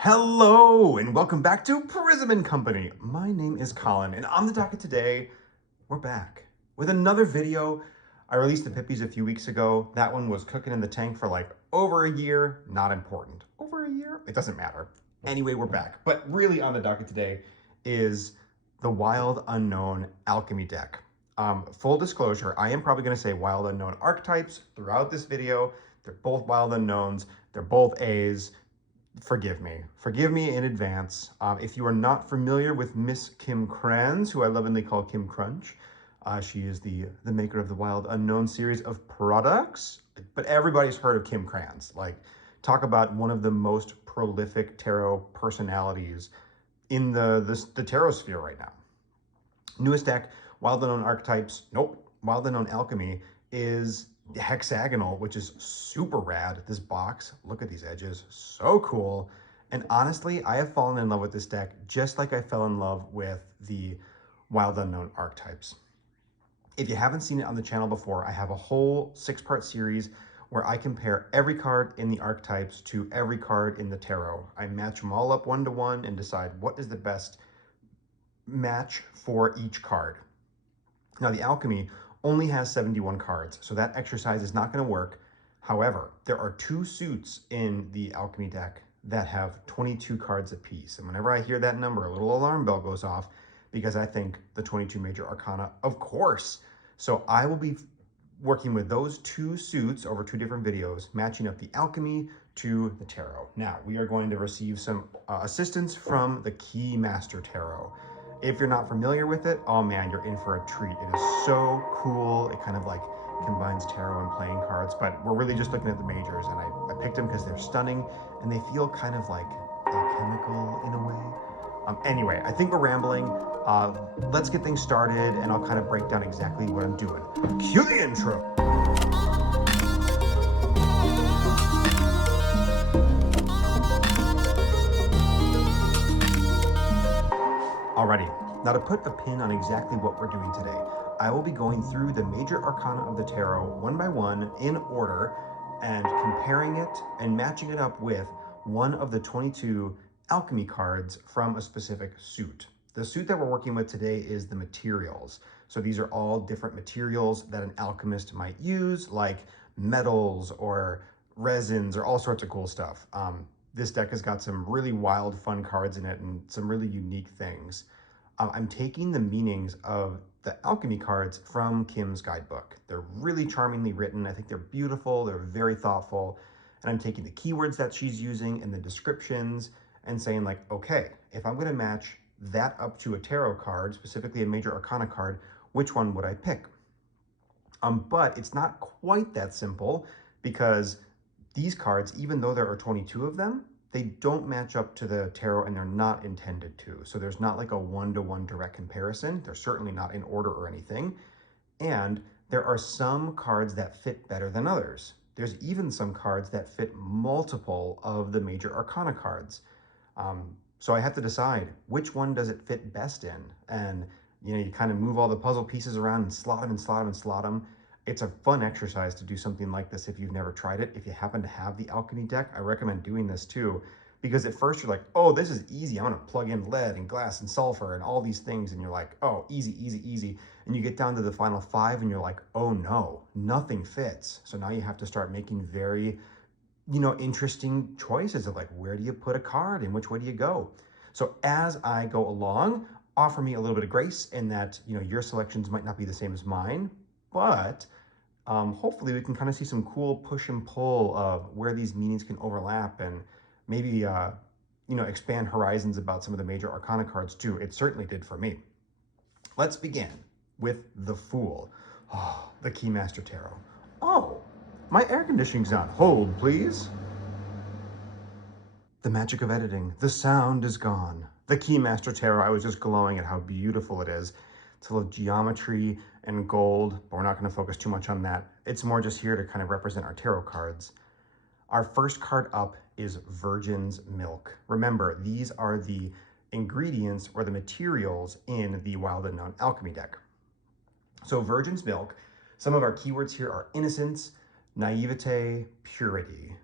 Hello and welcome back to Prism & Company. My name is Colin and on the docket today, we're back with another video. I released the Pippies a few weeks ago. That one was cooking in the tank for like over a year. Not important. Over a year? It doesn't matter. Anyway, we're back. But really on the docket today is the Wild Unknown Alchemy deck. Full disclosure, I am probably going to say Wild Unknown archetypes throughout this video. They're both Wild Unknowns. They're both A's. Forgive me in advance. If you are not familiar with Miss Kim Kranz, who I lovingly call Kim Crunch, she is the maker of the Wild Unknown series of products, but everybody's heard of Kim Kranz. Like, talk about one of the most prolific tarot personalities in the tarot sphere right now. Newest deck, Wild Unknown Archetypes, nope, Wild Unknown Alchemy is hexagonal, which is super rad. This box, look at these edges, so cool. And honestly, I have fallen in love with this deck just like I fell in love with the Wild Unknown Archetypes. If you haven't seen it on the channel before, I have a whole 6-part series where I compare every card in the archetypes to every card in the tarot. I match them all up 1-to-1 and decide what is the best match for each card. Now, the Alchemy only has 71 cards, so that exercise is not going to work. However, there are 2 suits in the Alchemy deck that have 22 cards apiece. And whenever I hear that number, a little alarm bell goes off because I think the 22 Major Arcana, of course. So I will be working with those 2 suits over 2 different videos, matching up the Alchemy to the Tarot. Now, we are going to receive some assistance from the Keymaster Tarot. If you're not familiar with it, oh man, you're in for a treat. It is so cool. It kind of like combines tarot and playing cards, but we're really just looking at the majors, and I picked them because they're stunning and they feel kind of like alchemical in a way. Anyway, I think we're rambling. Let's get things started and I'll kind of break down exactly what I'm doing. Cue the intro. Alrighty, now to put a pin on exactly what we're doing today, I will be going through the Major Arcana of the Tarot one by one in order and comparing it and matching it up with one of the 22 Alchemy cards from a specific suit. The suit that we're working with today is the materials. So these are all different materials that an alchemist might use, like metals or resins or all sorts of cool stuff. This deck has got some really wild, fun cards in it and some really unique things. I'm taking the meanings of the alchemy cards from Kim's guidebook. They're really charmingly written. I think they're beautiful. They're very thoughtful. And I'm taking the keywords that she's using and the descriptions and saying like, okay, if I'm going to match that up to a tarot card, specifically a Major Arcana card, which one would I pick? But it's not quite that simple because these cards, even though there are 22 of them, they don't match up to the tarot and they're not intended to. So there's not like a 1-to-1 direct comparison. They're certainly not in order or anything. And there are some cards that fit better than others. There's even some cards that fit multiple of the Major Arcana cards. So I have to decide which one does it fit best in. And you kind of move all the puzzle pieces around and slot them and slot them and slot them. It's a fun exercise to do something like this if you've never tried it. If you happen to have the Alchemy deck, I recommend doing this too, because at first you're like, oh, this is easy. I'm gonna plug in lead and glass and sulfur and all these things. And you're like, oh, easy, easy, easy. And you get down to the final 5 and you're like, oh no, nothing fits. So now you have to start making very, interesting choices of like, where do you put a card and which way do you go? So as I go along, offer me a little bit of grace in that, your selections might not be the same as mine, but hopefully we can kind of see some cool push and pull of where these meanings can overlap and maybe, expand horizons about some of the Major Arcana cards too. It certainly did for me. Let's begin with the Fool. Oh, the Keymaster Tarot. Oh, my air conditioning's on. Hold, please. The magic of editing. The sound is gone. The Keymaster Tarot, I was just glowing at how beautiful it is. It's full of geometry and gold, but we're not going to focus too much on that. It's more just here to kind of represent our tarot cards. Our first card up is Virgin's Milk. Remember, these are the ingredients or the materials in the Wild Unknown Alchemy deck. So Virgin's Milk, some of our keywords here are innocence, naivete, purity.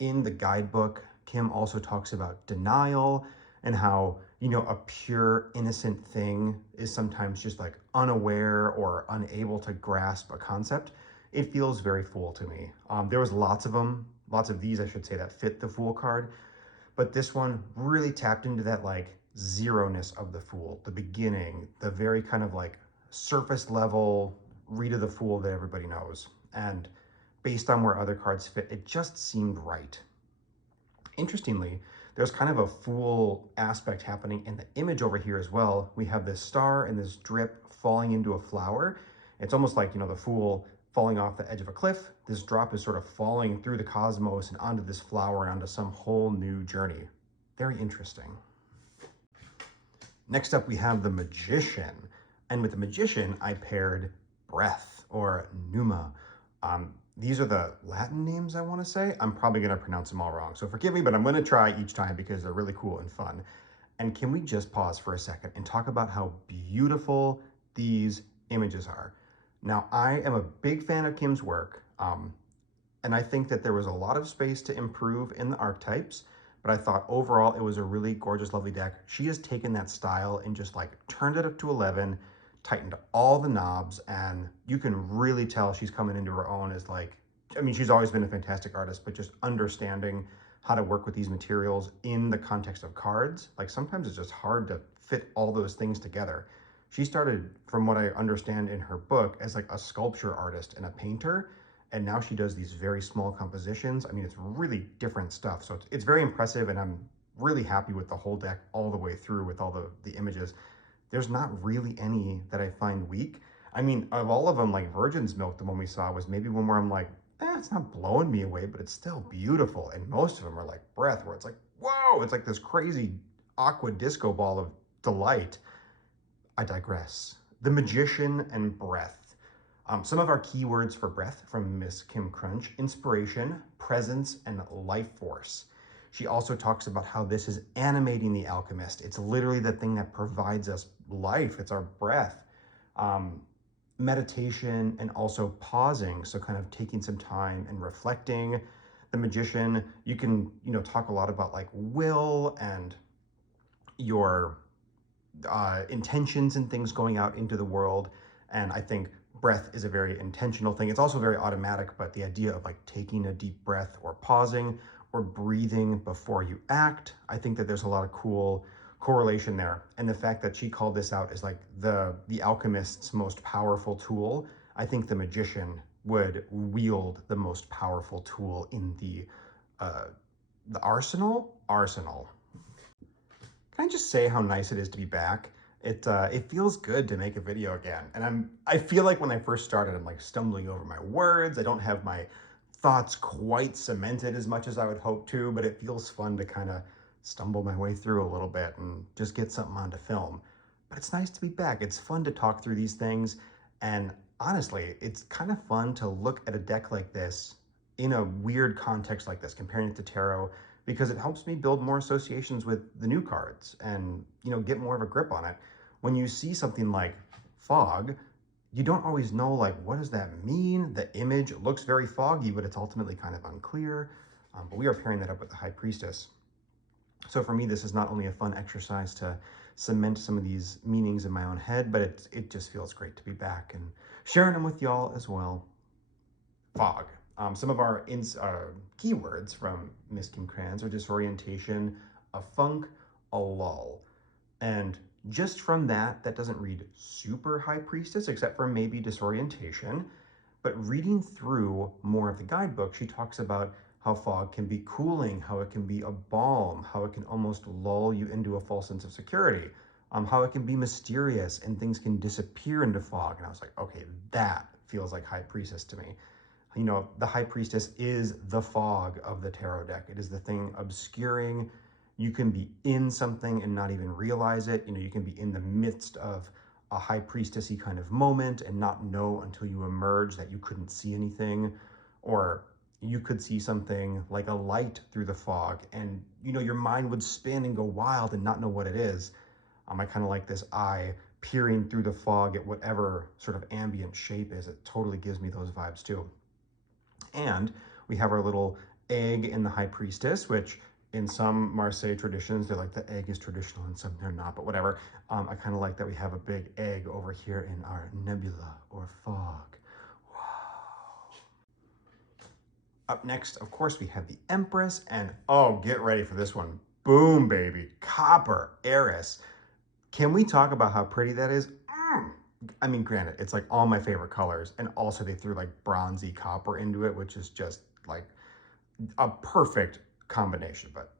In the guidebook, Kim also talks about denial and how, you know, a pure innocent thing is sometimes just like unaware or unable to grasp a concept. It feels very Fool to me. There was lots of them, lots of these, I should say, that fit the Fool card, but this one really tapped into that like zero-ness of the Fool, the beginning, the very kind of like surface level Rita the Fool that everybody knows. And based on where other cards fit, it just seemed right. Interestingly, there's kind of a Fool aspect happening in the image over here as well. We have this star and this drip falling into a flower. It's almost like, you know, the Fool falling off the edge of a cliff. This drop is sort of falling through the cosmos and onto this flower and onto some whole new journey. Very interesting. Next up, we have the Magician. And with the Magician, I paired Breath or Pneuma. These are the Latin names, I want to say. I'm probably going to pronounce them all wrong, so forgive me, but I'm going to try each time because they're really cool and fun. And can we just pause for a second and talk about how beautiful these images are? Now, I am a big fan of Kim's work, and I think that there was a lot of space to improve in the archetypes, but I thought overall it was a really gorgeous, lovely deck. She has taken that style and just like turned it up to 11, tightened all the knobs, and you can really tell she's coming into her own as like, I mean, she's always been a fantastic artist, but just understanding how to work with these materials in the context of cards. Like sometimes it's just hard to fit all those things together. She started, from what I understand in her book, as like a sculpture artist and a painter, and now she does these very small compositions. I mean, it's really different stuff. So it's very impressive, and I'm really happy with the whole deck all the way through with all the images. There's not really any that I find weak. I mean, of all of them, like Virgin's Milk, the one we saw, was maybe one where I'm like, it's not blowing me away, but it's still beautiful. And most of them are like Breath, where it's like, whoa, it's like this crazy aqua disco ball of delight. I digress. The Magician and Breath. Some of our keywords for Breath from Miss Kim Crunch: inspiration, presence, and life force. She also talks about how this is animating the alchemist. It's literally the thing that provides us life. It's our breath. Meditation and also pausing. So kind of taking some time and reflecting. The Magician, you can, you know, talk a lot about like will and your intentions and things going out into the world. And I think Breath is a very intentional thing. It's also very automatic, but the idea of like taking a deep breath or pausing or breathing before you act, I think that there's a lot of cool correlation there. And the fact that she called this out as like the alchemist's most powerful tool, I think the Magician would wield the most powerful tool in the arsenal. Can I just say how nice it is to be back? It feels good to make a video again. And I feel like when I first started, I'm like stumbling over my words. I don't have my thoughts quite cemented as much as I would hope to, but it feels fun to kind of stumble my way through a little bit and just get something onto film. But it's nice to be back. It's fun to talk through these things. And honestly, it's kind of fun to look at a deck like this in a weird context like this, comparing it to tarot, because it helps me build more associations with the new cards and, you know, get more of a grip on it. When you see something like fog, you don't always know, like, what does that mean? The image looks very foggy, but it's ultimately kind of unclear. But we are pairing that up with the High Priestess. So for me, this is not only a fun exercise to cement some of these meanings in my own head, but it just feels great to be back and sharing them with y'all as well. Fog. Some of our keywords from Miss Kim Kranz are disorientation, a funk, a lull. And just from that doesn't read super High Priestess, except for maybe disorientation. But reading through more of the guidebook, she talks about how fog can be cooling, how it can be a balm, how it can almost lull you into a false sense of security, how it can be mysterious and things can disappear into fog. And I was like, okay, that feels like High Priestess to me. You know, the High Priestess is the fog of the tarot deck. It is the thing obscuring. You can be in something and not even realize it. You know, you can be in the midst of a High Priestessy kind of moment and not know until you emerge that you couldn't see anything. Or you could see something like a light through the fog and, you know, your mind would spin and go wild and not know what it is. I kind of like this eye peering through the fog at whatever sort of ambient shape is. It totally gives me those vibes too. And we have our little egg in the High Priestess, which in some Marseille traditions, they're like the egg is traditional and some they're not, but whatever. I kind of like that we have a big egg over here in our nebula or fog. Wow. Up next, of course, we have the Empress, and oh, get ready for this one. Boom, baby. Copper Eris. Can we talk about how pretty that is? I mean, granted, it's like all my favorite colors, and also they threw like bronzy copper into it, which is just like a perfect combination. But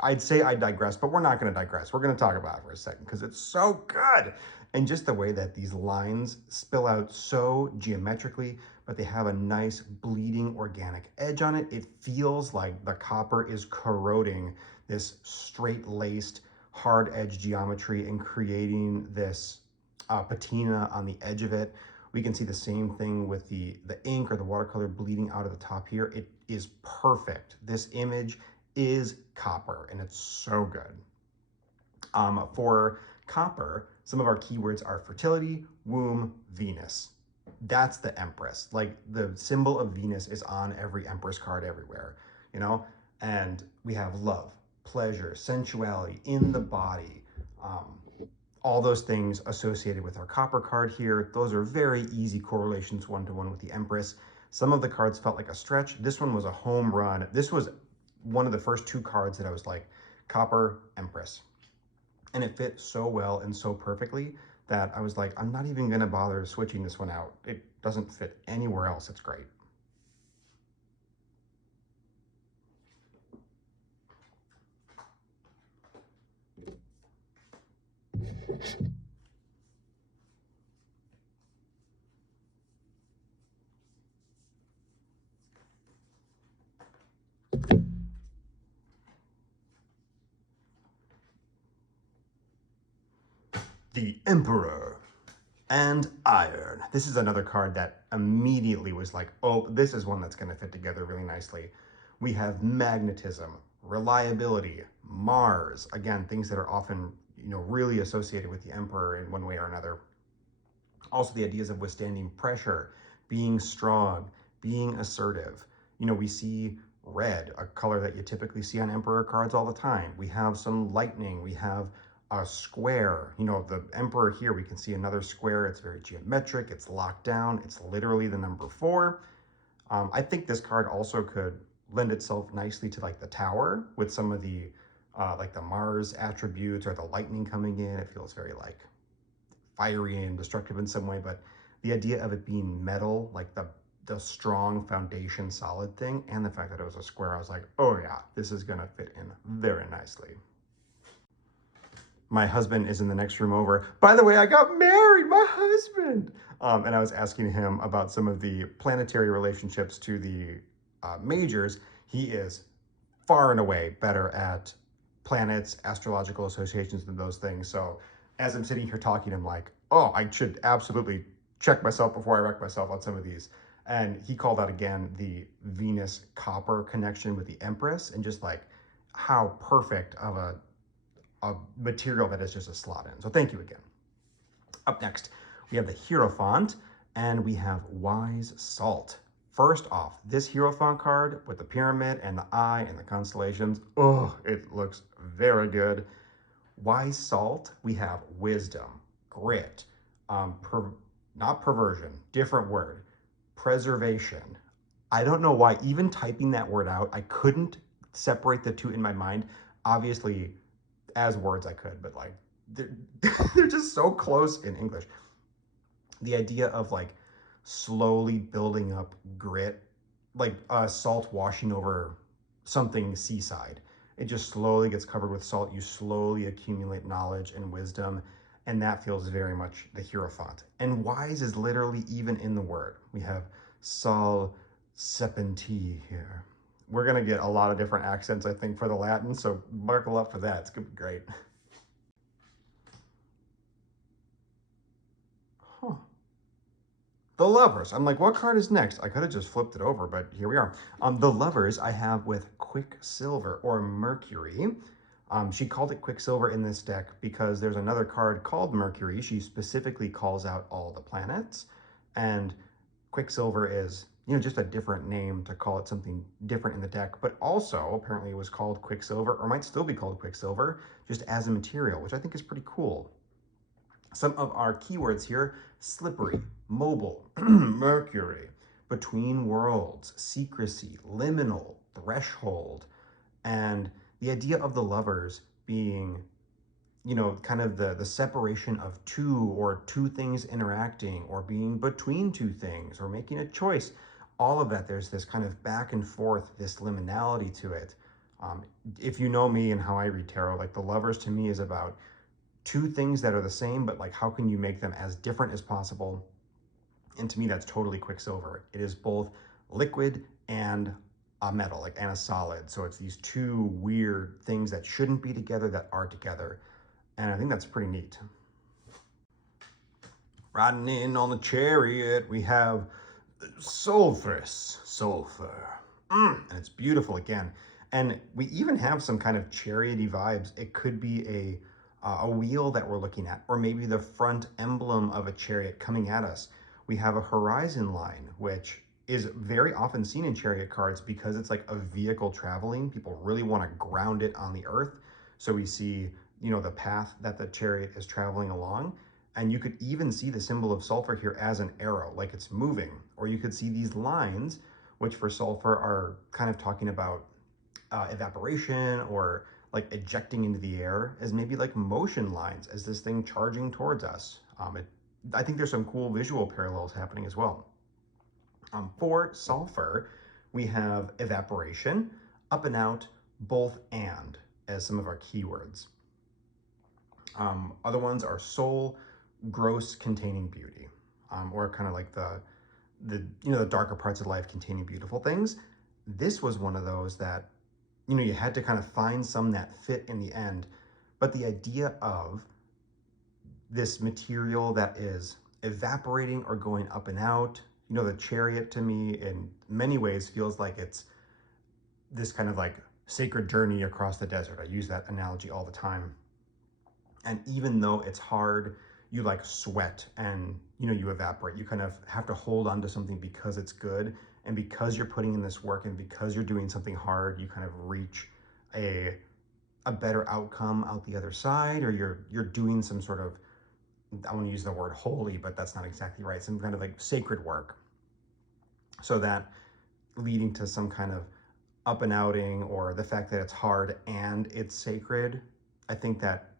I'd say I digress, but we're not going to digress. We're going to talk about it for a second because it's so good. And just the way that these lines spill out so geometrically, but they have a nice bleeding organic edge on it. It feels like the copper is corroding this straight-laced, hard-edge geometry and creating this patina on the edge of it. We can see the same thing with the ink or the watercolor bleeding out of the top here. It is perfect. This image is copper, and it's so good. For copper, some of our keywords are fertility, womb, Venus. That's the Empress. Like the symbol of Venus is on every Empress card everywhere, you know? And we have love, pleasure, sensuality in the body, all those things associated with our copper card here. Those are very easy correlations one-to-one with the Empress. Some of the cards felt like a stretch. This one was a home run. This was one of the first two cards that I was like, copper, Empress. And it fit so well and so perfectly that I was like, I'm not even gonna bother switching this one out. It doesn't fit anywhere else. It's great. The Emperor and Iron. This is another card that immediately was like, oh, this is one that's going to fit together really nicely. We have magnetism, reliability, Mars. Again, things that are often, really associated with the Emperor in one way or another. Also, the ideas of withstanding pressure, being strong, being assertive. We see red, a color that you typically see on Emperor cards all the time. We have some lightning. We have a square. The Emperor here, we can see another square. It's very geometric. It's locked down. It's literally the number 4. I think this card also could lend itself nicely to like the Tower with some of the like the Mars attributes or the lightning coming in. It feels very like fiery and destructive in some way, but the idea of it being metal, like the strong foundation solid thing, and the fact that it was a square, I was like, oh yeah, this is gonna fit in very nicely. My husband is in the next room over. By the way, I got married, my husband. And I was asking him about some of the planetary relationships to the majors. He is far and away better at planets, astrological associations, than those things. So as I'm sitting here talking, I'm like, oh, I should absolutely check myself before I wreck myself on some of these. And he called out again the Venus copper connection with the Empress, and just like how perfect of a material that is just a slot in. So thank you again. Up next, we have the Hierophant, and we have Wise Salt. First off, this Hierophant card with the pyramid and the eye and the constellations, oh, it looks very good. Wise Salt, we have wisdom, grit, not perversion, different word, preservation. I don't know why, even typing that word out, I couldn't separate the two in my mind. Obviously, as words I could, but like, they're just so close in English. The idea of like slowly building up grit, like salt washing over something seaside. It just slowly gets covered with salt. You slowly accumulate knowledge and wisdom, and that feels very much the Hierophant. And wise is literally even in the word. We have Sol Sepenti here. We're gonna get a lot of different accents, I think, for the Latin, so buckle up for that. It's gonna be great. Huh. The Lovers. I'm like, what card is next? I could have just flipped it over, but here we are. The Lovers I have with Quicksilver or Mercury. She called it Quicksilver in this deck because there's another card called Mercury. She specifically calls out all the planets, and Quicksilver is just a different name to call it something different in the deck, but also apparently it was called Quicksilver, or might still be called Quicksilver, just as a material, which I think is pretty cool. Some of our keywords here: slippery, mobile, Mercury, between worlds, secrecy, liminal, threshold, and the idea of the lovers being, kind of the separation of two things interacting, or being between two things, or making a choice. All of that, there's this kind of back and forth, this liminality to it. If you know me and how I read tarot, like the lovers to me is about two things that are the same, but like how can you make them as different as possible? And to me, that's totally Quicksilver. It is both liquid and a metal, like, and a solid. So it's these two weird things that shouldn't be together that are together. And I think that's pretty neat. Riding in on the chariot, we have sulfurous sulfur. And it's beautiful again. And we even have some kind of chariot-y vibes. It could be a wheel that we're looking at, or maybe the front emblem of a chariot coming at us. We have a horizon line, which is very often seen in chariot cards because it's like a vehicle traveling. People really want to ground it on the earth. So we see, the path that the chariot is traveling along. And you could even see the symbol of sulfur here as an arrow, like it's moving. Or you could see these lines, which for sulfur are kind of talking about evaporation, or like ejecting into the air, as maybe like motion lines as this thing charging towards us. I think there's some cool visual parallels happening as well. For sulfur, we have evaporation, up and out, both and, as some of our keywords. Other ones are soul, gross, containing beauty, or kind of like the darker parts of life containing beautiful things. This was one of those that, you had to kind of find some that fit in the end. But the idea of this material that is evaporating or going up and out, the chariot to me in many ways feels like it's this kind of like sacred journey across the desert. I use that analogy all the time. And even though it's hard, you like sweat and, you evaporate. You kind of have to hold on to something because it's good. And because you're putting in this work and because you're doing something hard, you kind of reach a better outcome out the other side, or you're doing some sort of, I want to use the word holy, but that's not exactly right, some kind of like sacred work. So that leading to some kind of up and outing, or the fact that it's hard and it's sacred, I think that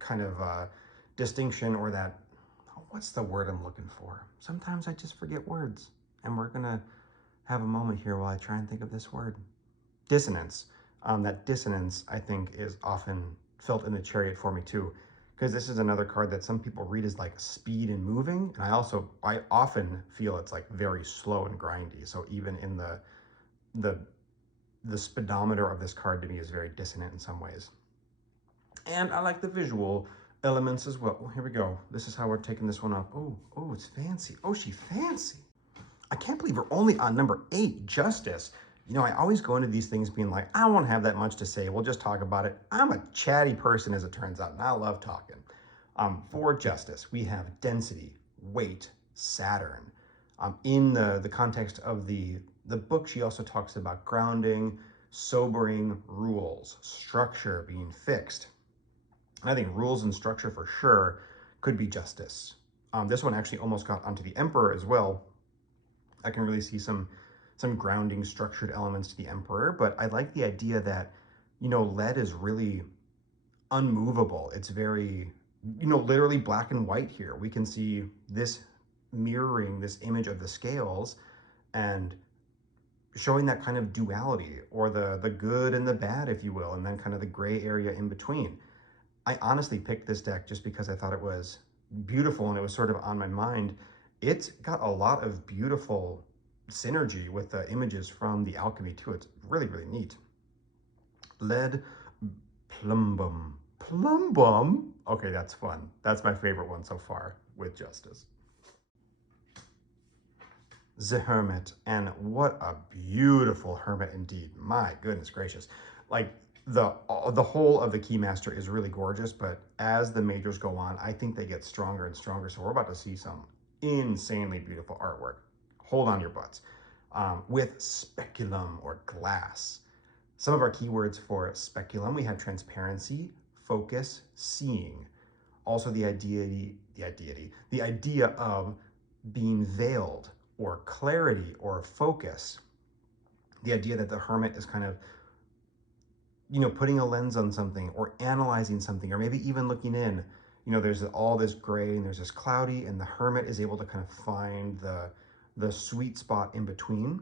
kind of distinction, or that, what's the word I'm looking for? Sometimes I just forget words, and we're gonna have a moment here while I try and think of this word. Dissonance. That dissonance, I think, is often felt in the chariot for me too, because this is another card that some people read as like speed and moving, and I often feel it's like very slow and grindy. So even in the speedometer of this card to me is very dissonant in some ways. And I like the visual elements as well. Oh, here we go. This is how we're taking this one up. Oh, it's fancy. Oh, she fancy. I can't believe we're only on number 8, Justice. I always go into these things being like, I won't have that much to say. We'll just talk about it. I'm a chatty person, as it turns out, and I love talking. For Justice, we have density, weight, Saturn. In the context of the book, she also talks about grounding, sobering, rules, structure being fixed. And I think rules and structure for sure could be Justice. This one actually almost got onto the Emperor as well. I can really see some grounding, structured elements to the Emperor, but I like the idea that, lead is really unmovable. It's very, literally black and white here. We can see this mirroring this image of the scales and showing that kind of duality, or the good and the bad, if you will, and then kind of the gray area in between. I honestly picked this deck just because I thought it was beautiful and it was sort of on my mind. It's got a lot of beautiful synergy with the images from the alchemy too. It's really, really neat. Lead plumbum. Plumbum? Okay, that's fun. That's my favorite one so far with Justice. The Hermit, and what a beautiful hermit indeed. My goodness gracious. Like, the whole of the Keymaster is really gorgeous, but as the majors go on, I think they get stronger and stronger. So we're about to see some insanely beautiful artwork. Hold on your butts. with speculum or glass. Some of our keywords for speculum, we have transparency, focus, seeing. Also the idea of being veiled or clarity or focus. The idea that the hermit is kind of, putting a lens on something or analyzing something, or maybe even looking in. There's all this gray and there's this cloudy, and the hermit is able to kind of find the sweet spot in between.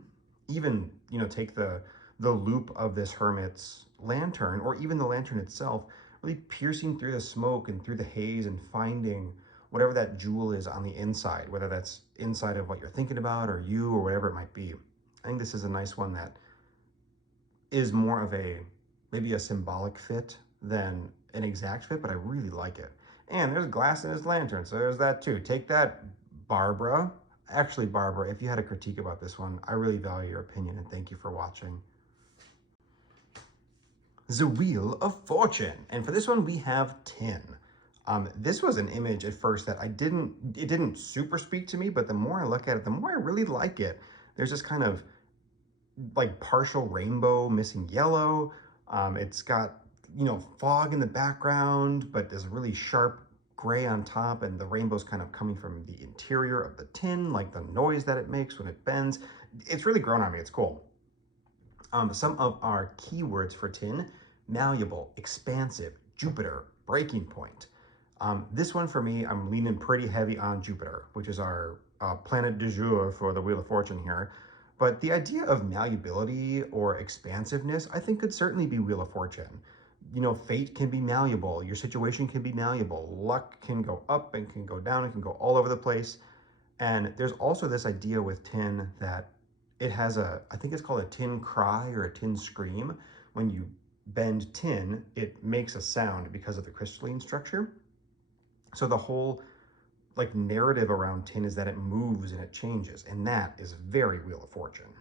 Even, take the loop of this hermit's lantern, or even the lantern itself, really piercing through the smoke and through the haze and finding whatever that jewel is on the inside, whether that's inside of what you're thinking about or you or whatever it might be. I think this is a nice one that is more of maybe a symbolic fit than an exact fit, but I really like it. And there's glass in his lantern, so there's that too. Take that, Barbara. Actually, Barbara, if you had a critique about this one, I really value your opinion, and thank you for watching. The Wheel of Fortune. And for this one, we have tin. This was an image at first that it didn't super speak to me, but the more I look at it, the more I really like it. There's this kind of like partial rainbow missing yellow. It's got, fog in the background, but there's really sharp gray on top, and the rainbow's kind of coming from the interior of the tin, like the noise that it makes when it bends. It's really grown on me. It's cool. Some of our keywords for tin: malleable, expansive, Jupiter, breaking point. This one for me, I'm leaning pretty heavy on Jupiter, which is our planet du jour for the Wheel of Fortune here. But the idea of malleability or expansiveness, I think, could certainly be Wheel of Fortune. Fate can be malleable. Your situation can be malleable. Luck can go up and can go down and can go all over the place. And there's also this idea with tin that it has I think it's called a tin cry or a tin scream. When you bend tin, it makes a sound because of the crystalline structure. So the whole narrative around tin is that it moves and it changes, and that is very Wheel of Fortune.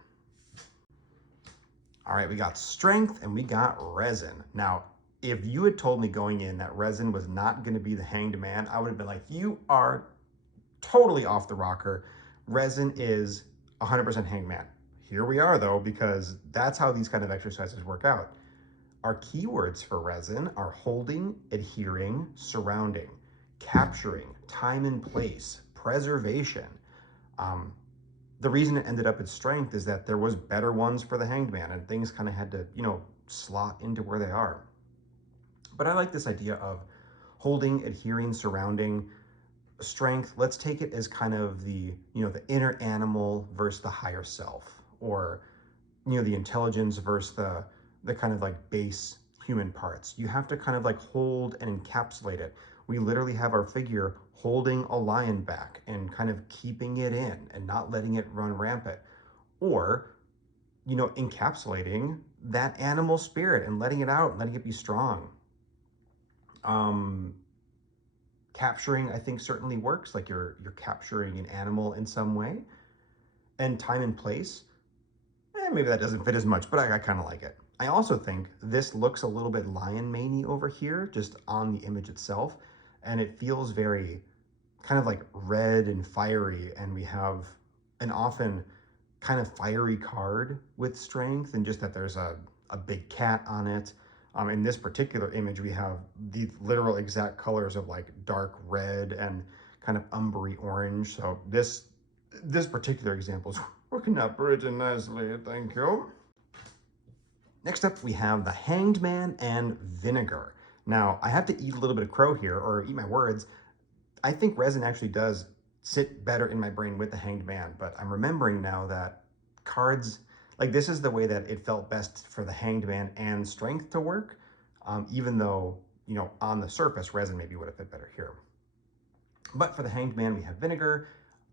All right, we got strength and we got resin. Now, if you had told me going in that resin was not going to be the Hanged Man, I would have been like, you are totally off the rocker. Resin is 100% Hanged Man. Here we are though, because that's how these kind of exercises work out. Our keywords for resin are holding, adhering, surrounding, capturing, time and place, preservation. The reason it ended up at strength is that there was better ones for the Hanged Man, and things kind of had to, slot into where they are. But I like this idea of holding, adhering, surrounding. Strength, let's take it as kind of the, the inner animal versus the higher self, or, the intelligence versus the kind of base human parts. You have to kind of hold and encapsulate it. We literally have our figure holding a lion back and kind of keeping it in and not letting it run rampant, or, encapsulating that animal spirit and letting it out, letting it be strong. Capturing, I think, certainly works, like you're capturing an animal in some way. And time and place, maybe that doesn't fit as much, but I kind of like it. I also think this looks a little bit lion maney over here, just on the image itself, and it feels very kind of red and fiery, and we have an often kind of fiery card with strength, and just that there's a big cat on it. In this particular image, we have the literal exact colors of dark red and kind of umbery orange. So this particular example is working out pretty nicely, thank you. Next up, we have the Hanged Man and vinegar. Now, I have to eat a little bit of crow here, or eat my words. I think resin actually does sit better in my brain with the Hanged Man, but I'm remembering now that cards, this is the way that it felt best for the Hanged Man and strength to work, even though, on the surface, resin maybe would have fit better here. But for the Hanged Man, we have vinegar,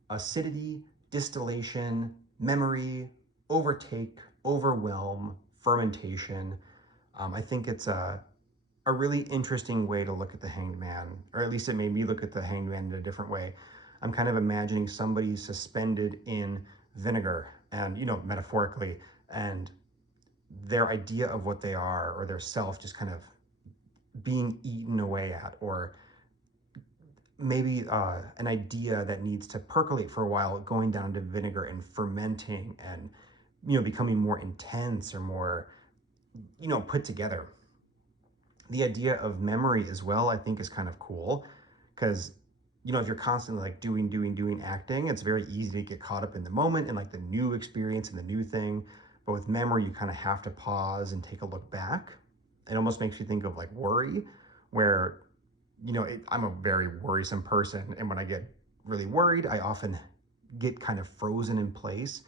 acidity, distillation, memory, overtake, overwhelm, fermentation. I think it's a really interesting way to look at the Hanged Man, or at least it made me look at the Hanged Man in a different way. I'm kind of imagining somebody suspended in vinegar, and metaphorically, and their idea of what they are, or their self, just kind of being eaten away at, or maybe an idea that needs to percolate for a while, going down to vinegar and fermenting and becoming more intense or more, put together. The idea of memory as well, I think, is kind of cool because, if you're constantly like doing acting, it's very easy to get caught up in the moment and like the new experience and the new thing. But with memory, you kind of have to pause and take a look back. It almost makes you think of like worry, where, I'm a very worrisome person. And when I get really worried, I often get kind of frozen in place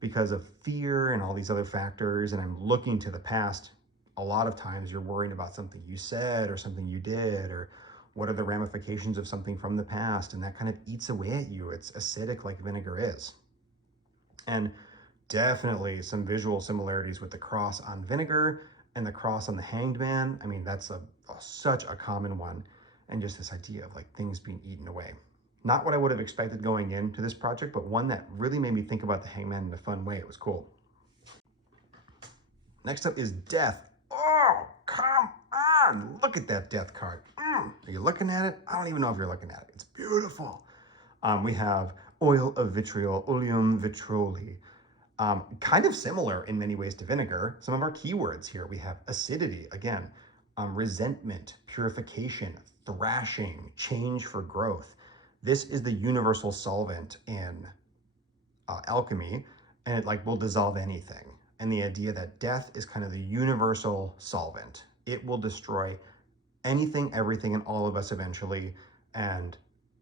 because of fear and all these other factors. And I'm looking to the past. A lot of times you're worrying about something you said or something you did, or what are the ramifications of something from the past, and that kind of eats away at you. It's acidic like vinegar is. And definitely some visual similarities with the cross on vinegar and the cross on the hanged man. I mean, that's such a common one. And just this idea of like things being eaten away. Not what I would have expected going into this project, but one that really made me think about the hangman in a fun way. It was cool. Next up is death. Oh, come on. Look at that death card. Are you looking at it? I don't even know if you're looking at it. It's beautiful. We have oil of vitriol, oleum vitrioli. Kind of similar in many ways to vinegar. Some of our keywords here, we have acidity, again, resentment, purification, thrashing, change for growth. This is the universal solvent in alchemy, and it like will dissolve anything. And the idea that death is kind of the universal solvent. It will destroy anything, everything, and all of us eventually. And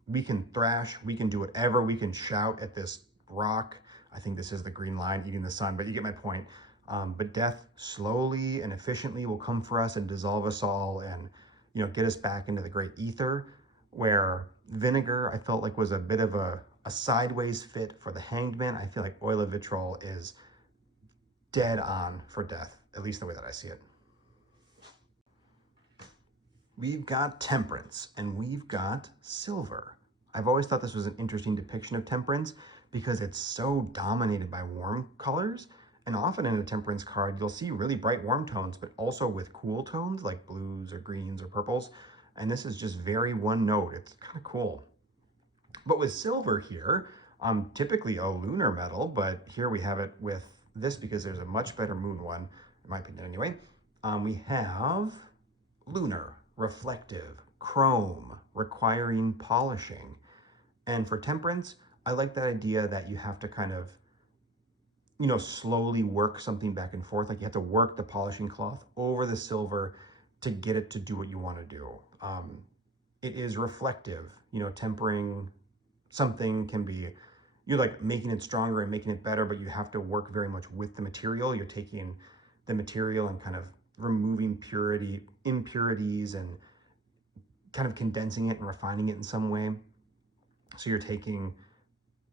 we can thrash, we can do whatever, we can shout at this rock. I think this is the green line eating the sun, but you get my point. But death slowly and efficiently will come for us and dissolve us all and, get us back into the great ether, where vinegar, I felt like, was a bit of a sideways fit for the hanged man. I feel like oil of vitriol is dead on for death, at least the way that I see it. We've got temperance and we've got silver. I've always thought this was an interesting depiction of temperance because it's so dominated by warm colors. And often in a temperance card, you'll see really bright warm tones, but also with cool tones like blues or greens or purples. And this is just very one note. It's kind of cool. But with silver here, typically a lunar metal, but here we have it with this because there's a much better moon one, in my opinion anyway. We have lunar, reflective, chrome, requiring polishing. And for temperance, I like that idea that you have to kind of, slowly work something back and forth. Like you have to work the polishing cloth over the silver to get it to do what you want to do. It is reflective, tempering something can be, you're like making it stronger and making it better, but you have to work very much with the material. You're taking the material and kind of removing impurities and kind of condensing it and refining it in some way. So you're taking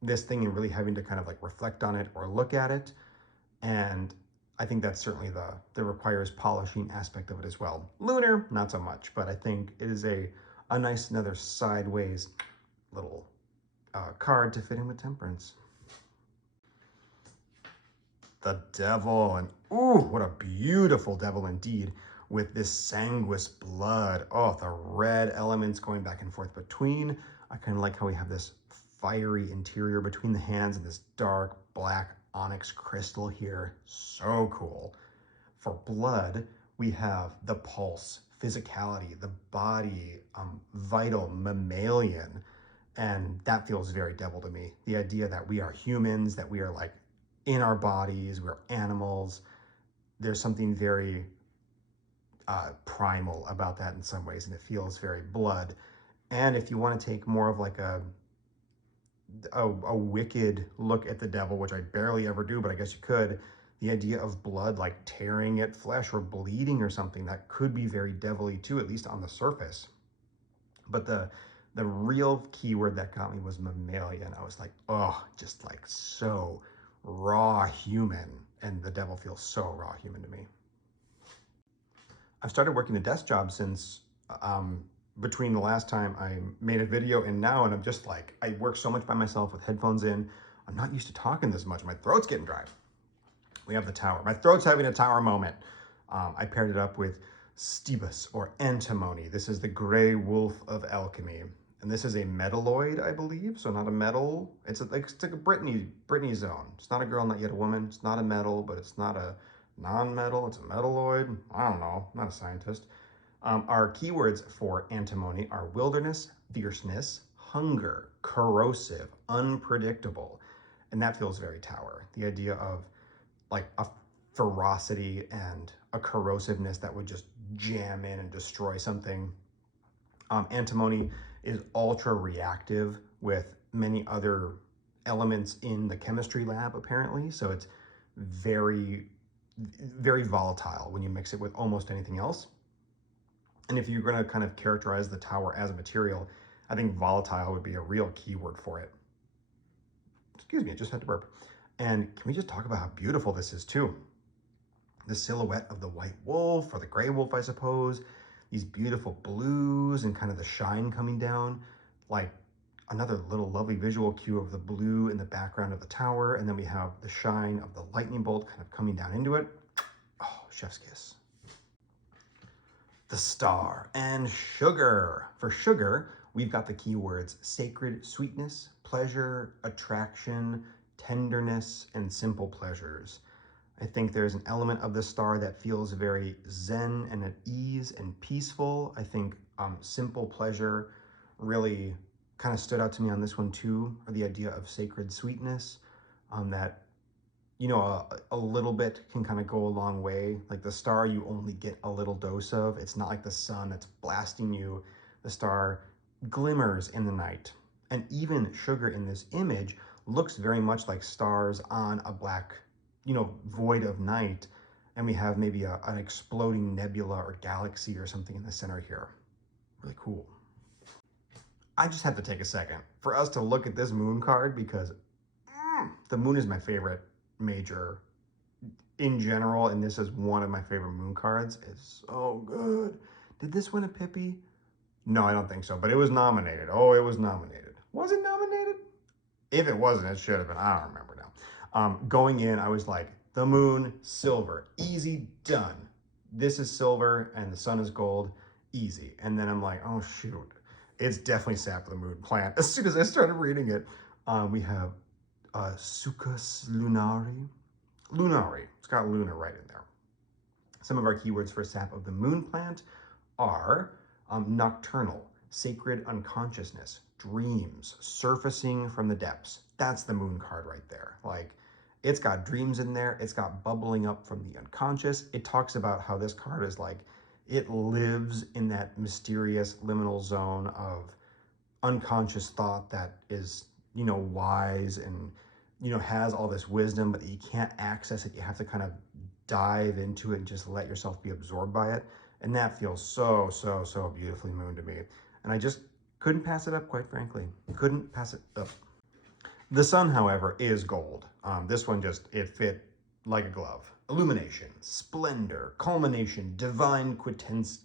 this thing and really having to kind of like reflect on it or look at it. And I think that's certainly the requires polishing aspect of it as well. Lunar, not so much, but I think it is a nice another sideways little card to fit in with temperance. The devil, and ooh, what a beautiful devil indeed, with this sanguis blood. Oh, the red elements going back and forth between. I kind of like how we have this fiery interior between the hands and this dark black onyx crystal here. So cool. For blood, we have the pulse, physicality, the body, vital, mammalian. And that feels very devil to me. The idea that we are humans, that we are like in our bodies, we're animals. There's something very primal about that in some ways, and it feels very blood. And if you want to take more of like a wicked look at the devil, which I barely ever do, but I guess you could, the idea of blood like tearing at flesh or bleeding or something, that could be very devilly too, at least on the surface. But the real keyword that got me was mammalian. I was like, oh, just like so raw human. And the devil feels so raw human to me. I've started working a desk job since between the last time I made a video and now, and I'm just like, I work so much by myself with headphones in. I'm not used to talking this much. My throat's getting dry. We have the tower. My throat's having a tower moment. I paired it up with Stebus or antimony. This is the gray wolf of alchemy. And this is a metalloid, I believe, so not a metal. It's like a Britney zone. It's not a girl, not yet a woman. It's not a metal, but it's not a non-metal. It's a metalloid. I don't know. I'm not a scientist. Our keywords for antimony are wilderness, fierceness, hunger, corrosive, unpredictable. And that feels very tower. The idea of like a ferocity and a corrosiveness that would just jam in and destroy something. Antimony is ultra reactive with many other elements in the chemistry lab, apparently. So it's very, very volatile when you mix it with almost anything else. And if you're going to kind of characterize the tower as a material, I think volatile would be a real keyword for it. Excuse me, I just had to burp. And can we just talk about how beautiful this is too? The silhouette of the white wolf, or the gray wolf, I suppose. These beautiful blues and kind of the shine coming down, like another little lovely visual cue of the blue in the background of the tower. And then we have the shine of the lightning bolt kind of coming down into it. Oh, chef's kiss. The star and sugar. For sugar, we've got the keywords sacred sweetness, pleasure, attraction, tenderness, and simple pleasures. I think there's an element of the star that feels very zen and at ease and peaceful. I think simple pleasure really kind of stood out to me on this one too, or the idea of sacred sweetness, that, you know, a little bit can kind of go a long way. Like the star, you only get a little dose of. It's not like the sun that's blasting you. The star glimmers in the night. And even sugar in this image looks very much like stars on a black, you know, void of night. And we have maybe an exploding nebula or galaxy or something in the center here. Really cool. I just have to take a second for us to look at this moon card, because the moon is my favorite major in general, and this is one of my favorite moon cards. It's so good. Did this win a Pippi? No, I don't think so, but it was nominated. Oh, it was nominated. Was it nominated? If it wasn't, it should have been. I don't remember now. Going in, I was like, the moon, silver, easy, done. This is silver and the sun is gold, easy. And then I'm like, oh shoot, it's definitely sap of the moon plant. As soon as I started reading it, we have Succus lunari. Lunari, it's got Luna right in there. Some of our keywords for sap of the moon plant are nocturnal, sacred unconsciousness, dreams, surfacing from the depths. That's the moon card right there. Like, it's got dreams in there. It's got bubbling up from the unconscious. It talks about how this card is like, it lives in that mysterious liminal zone of unconscious thought that is, you know, wise and, you know, has all this wisdom, but you can't access it. You have to kind of dive into it and just let yourself be absorbed by it. And that feels so, so, so beautifully moon to me. And I just couldn't pass it up, quite frankly. Couldn't pass it up. The sun, however, is gold. This one just, it fit like a glove. Illumination, splendor, culmination, divine quintessence,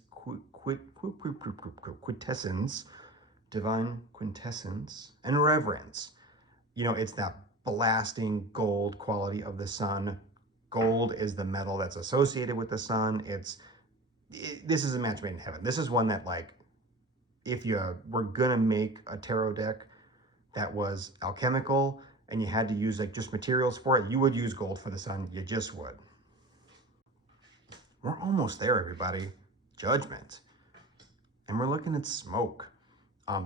divine quintessence, and reverence. You know, it's that blasting gold quality of the sun. Gold is the metal that's associated with the sun. This is a match made in heaven. This is one that, like, if you were gonna make a tarot deck that was alchemical and you had to use like just materials for it, you would use gold for the sun. You just would. We're almost there, everybody. Judgment. And we're looking at smoke.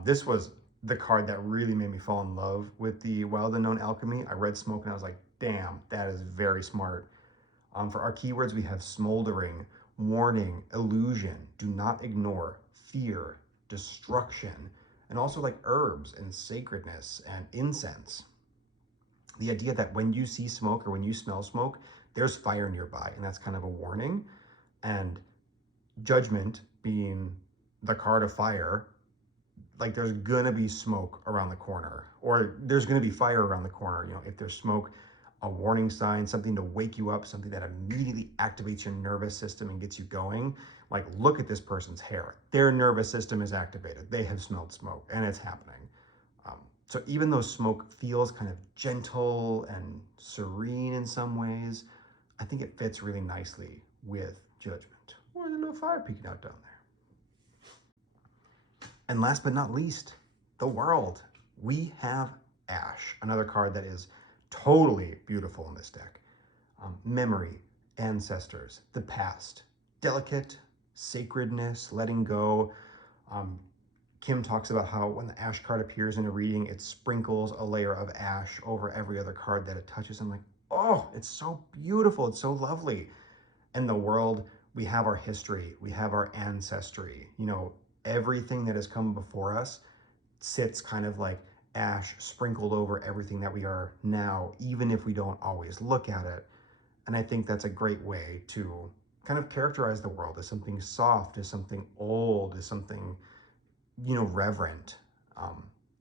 This was the card that really made me fall in love with the Wild Unknown Alchemy. I read smoke and I was like, damn, that is very smart. For our keywords, we have smoldering, warning, illusion, do not ignore, fear, destruction, and also like herbs and sacredness and incense. The idea that when you see smoke or when you smell smoke, there's fire nearby, and that's kind of a warning. And judgment being the card of fire, like there's gonna be smoke around the corner, or there's gonna be fire around the corner. You know, if there's smoke, a warning sign, something to wake you up, something that immediately activates your nervous system and gets you going. Like, look at this person's hair. Their nervous system is activated. They have smelled smoke, and it's happening. So even though smoke feels kind of gentle and serene in some ways, I think it fits really nicely with judgment. Or the little fire peeking out down there. And last but not least, the world. We have Ash, another card that is totally beautiful in this deck. Memory, ancestors, the past, delicate, sacredness, letting go. Kim talks about how when the Ash card appears in a reading, it sprinkles a layer of ash over every other card that it touches. I'm like, oh, it's so beautiful. It's so lovely. In the world, we have our history, we have our ancestry. You know, everything that has come before us sits kind of like ash sprinkled over everything that we are now, even if we don't always look at it. And I think that's a great way to kind of characterize the world as something soft, as something old, as something, you know, reverent.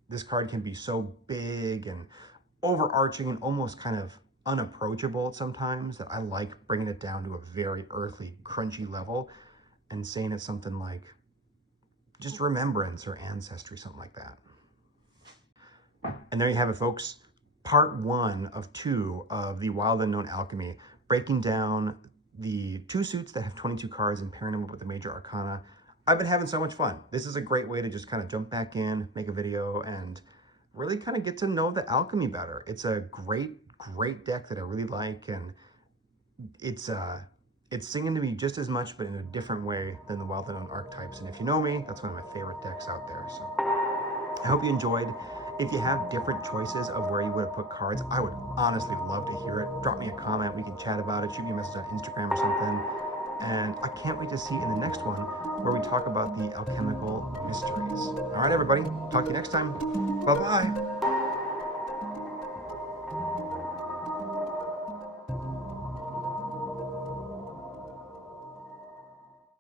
This card can be so big and overarching and almost kind of unapproachable sometimes that I like bringing it down to a very earthly, crunchy level and saying it's something like just remembrance or ancestry, something like that. And there you have it, folks. Part 1 of 2 of the Wild Unknown Alchemy, breaking down the 2 suits that have 22 cards and pairing them up with the Major Arcana. I've been having so much fun. This is a great way to just kind of jump back in, make a video, and really kind of get to know the alchemy better. It's a great deck that I really like, and it's singing to me just as much, but in a different way than the Wild Unknown archetypes. And if you know me, that's one of my favorite decks out there. So I hope you enjoyed. If you have different choices of where you would have put cards, I would honestly love to hear it. Drop me a comment, we can chat about it, shoot me a message on Instagram or something. And I can't wait to see you in the next one where we talk about the alchemical mysteries. All right, everybody, talk to you next time. Bye-bye.